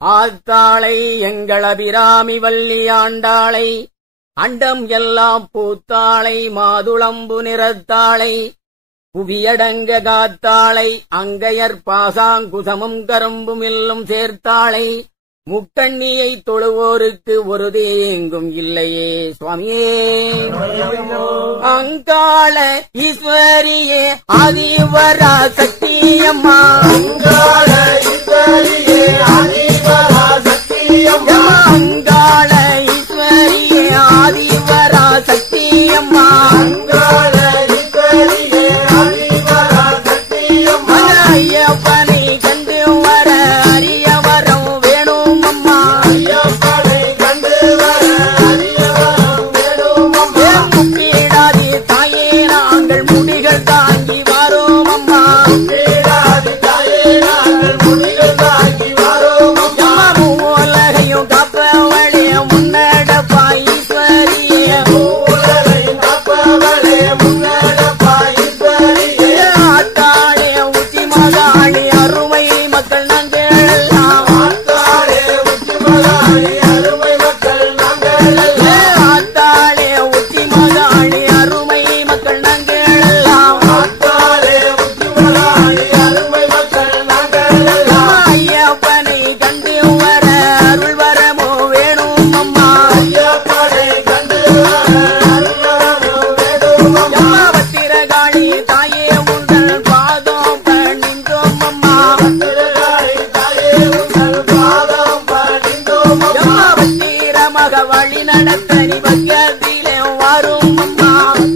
ஆத்தாளை எங்கள் அபிராமி வள்ளி ஆண்டாளை அண்டம் எல்லாம் பூத்தாளை மாதுளம்பு நிறத்தாளை புவியடங்க காத்தாளை அங்கையர் பாசாங்குசமும் கரும்பும் எல்லும் சேர்த்தாளை முக்கண்ணியை தொழுவோருக்கு ஒரு தேங்கும் இல்லையே சுவாமியே. அங்காள ஈஸ்வரியே ஆதிவரா சக்தியம்மா, அங்காள ஈஸ்வரியே ஆதிவரா சக்தியம்மா, அங்காள ஈஸ்வரியே ஆதிவரா சக்தியம்மா, அங்காள ஈஸ்வரியே ஆதிவரா சக்தியம்மா. ஐயப்பனை கண்டு வர அரியவரம் வேணும் அம்மா, ஐயப்பனை கண்டு வர அரியவரம் வேணும் அம்மா. முப்பீடாதி தாயே நாங்கள் முடிகள் தாங்கி வாரோம் அம்மா, பீடாதி தாயே நாங்கள் முடிகள் தாங்கி வாரோம் அம்மா. உலகையும் காப்பவளே முன்னடப்பா ஈஸ்வரியே, உலகையும் காப்பவளே முன்னடப்பா ஈஸ்வரியே. ஆத்தாளே உச்சி மகாளி அருமை மக்கள் நாங்கள் எல்லாம், ஆத்தாளே உச்சிமலாளி அருமை மக்கள் நாங்கள் எல்லாம். ஆத்தாளே உச்சி மகாளி அருமை மக்கள் நாங்கள் எல்லாம், ஆத்தாளே உச்சிமலாளி அருமை மக்கள் நாங்கள் எல்லாம். ஐயப்பனை கண்டு வர அருள் வரமோ வேணும் அம்மா, ஐயப்பனை கண்டு வர அருள்வரமோ வேணும் அம்மா. பத்திரகாளி தாயே உங்கள் பாதம் பணிந்தோம் அம்மா, பத்திரகாளி தாயே உங்கள் பாதம் பணிந்தோம் அம்மா. பத்திரமாக வழி நடத்தனி பக்கத்திலே வரும் அம்மா,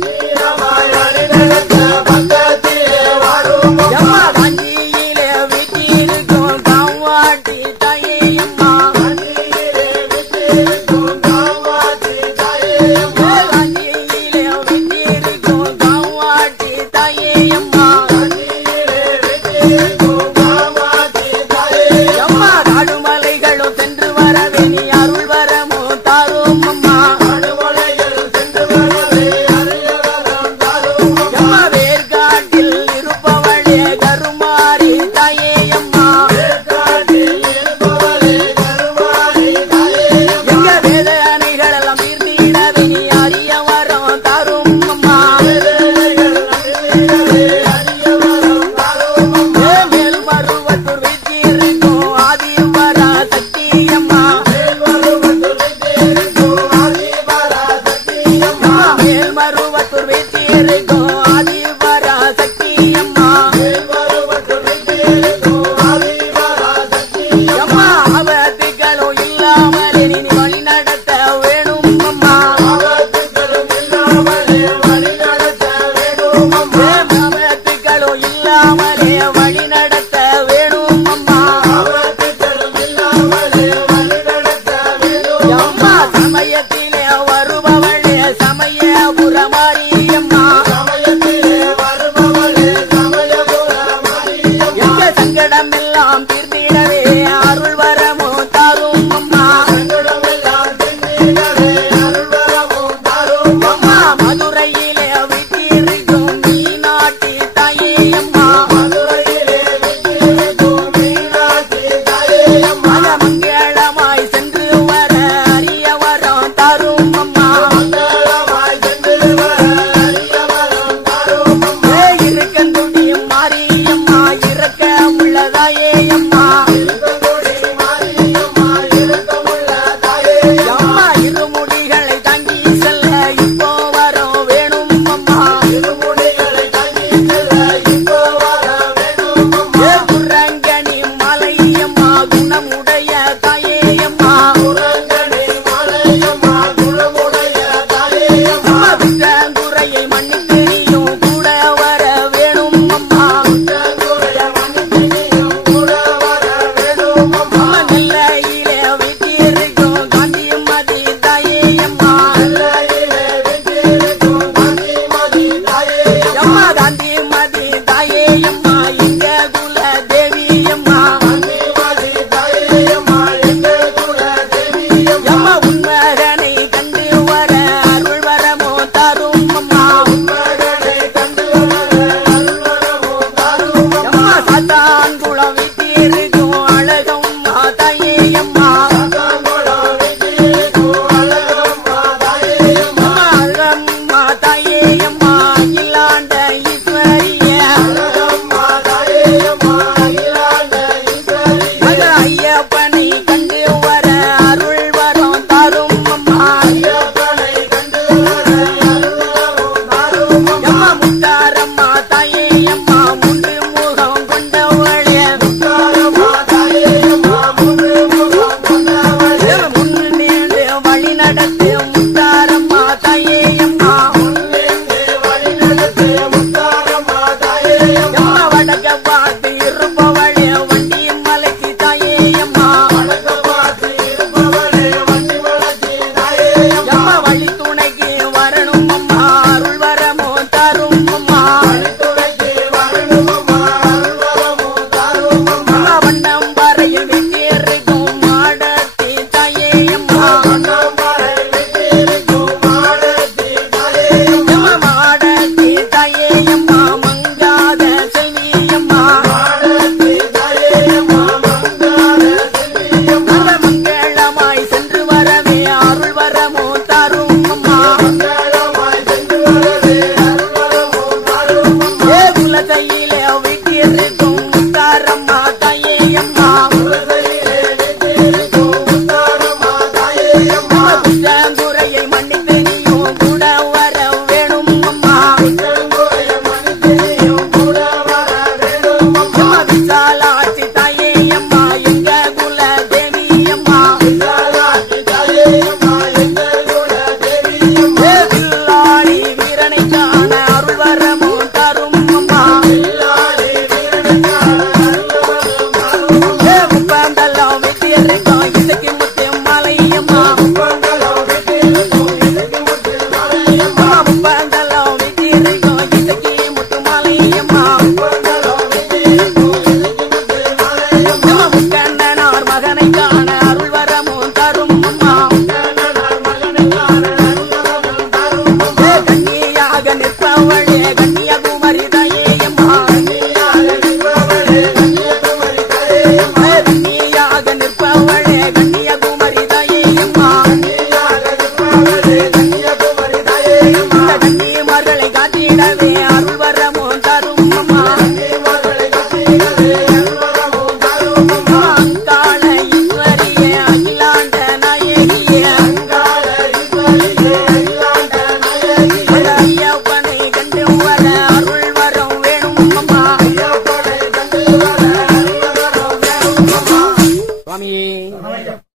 வீரமாய் வழி நடத்த பக்கத்திலே வரும் அம்மா. காஞ்சியிலே வீட்டிருக்கும் காவாட்டி தாயே அம்மா, கண்ணீரே விட்டிருக்கும் காவாட்டி தாயே அம்மா. காஞ்சியிலே வீட்டிருக்கும் காவாட்டி தாயே அம்மா, கண்ணீரே விட்டிருக்கும் காவாட்டி தாயே அம்மா காடுமலைகளும் சென்று வரவே நீ அருள் வரமோ தாரும் அம்மா, அருமலையில் சென்று வரவே அரியவரம் தாரும் அம்மா. அம்மா வேர்காட்டில் இருப்பவளே கருமாரி தாயே அம்மா, வேர்க்காட்டில் இருப்பவளே கருமாரி தாயே அம்மா. எங்க வேதனைகள் எல்லாம் தீர்த்திடவே நீ அறிய வரம் தாரும் அம்மா, வேதனைகள் நடுவிடவே அரியவரம் தாரும் அம்மா. மேல் மருவத்தூர் வீட்டிருக்கும் ஆதிவரா சக்தி அம்மா, மேல்வருவத்தில் விட்டிருக்கும் ஆதிவரா சக்தி அம்மா. மேல் மருவத்தூர் வீட்டிருக்கும் ஆதிவரா சக்தி அம்மா, மேல்வருவத்தில் விட்டிருக்கும் ஆதிவரா சக்தி அம்மா ஆபத்துகளும் இல்லாமலே நீ வழி நடத்த வேணும் அம்மா, ஆபத்துகளும் இல்லாமலே வழி நடத்த வேணும் அம்மா. ஆபத்துகளும் இல்லாமலே வழி நடத்த வேணும் அம்மா, ஆபத்துகளும் இல்லாமலே வழி நடத்த வேணும் அம்மா சமயத்திலே வருபவளே சமயபுரமாரி அம்மா, சமயத்திலே வருபவளே சமயபுர மாரியம்மா. எங்க சங்கடம் எல்லாம் தீர்த்திடவே அருள் வரமோ தாரும் அம்மா, சங்கடமெல்லாம் திண்ணிடவே அருள்வரமும் தாரும் அம்மா மதுரையிலே வீட்டிருக்கும் மீனாட்டி தாயே அம்மா, மதுரையிலே விட்டிருக்கும் மீனாட்சி தாயே அம்மா. மங்கை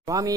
சுவாமி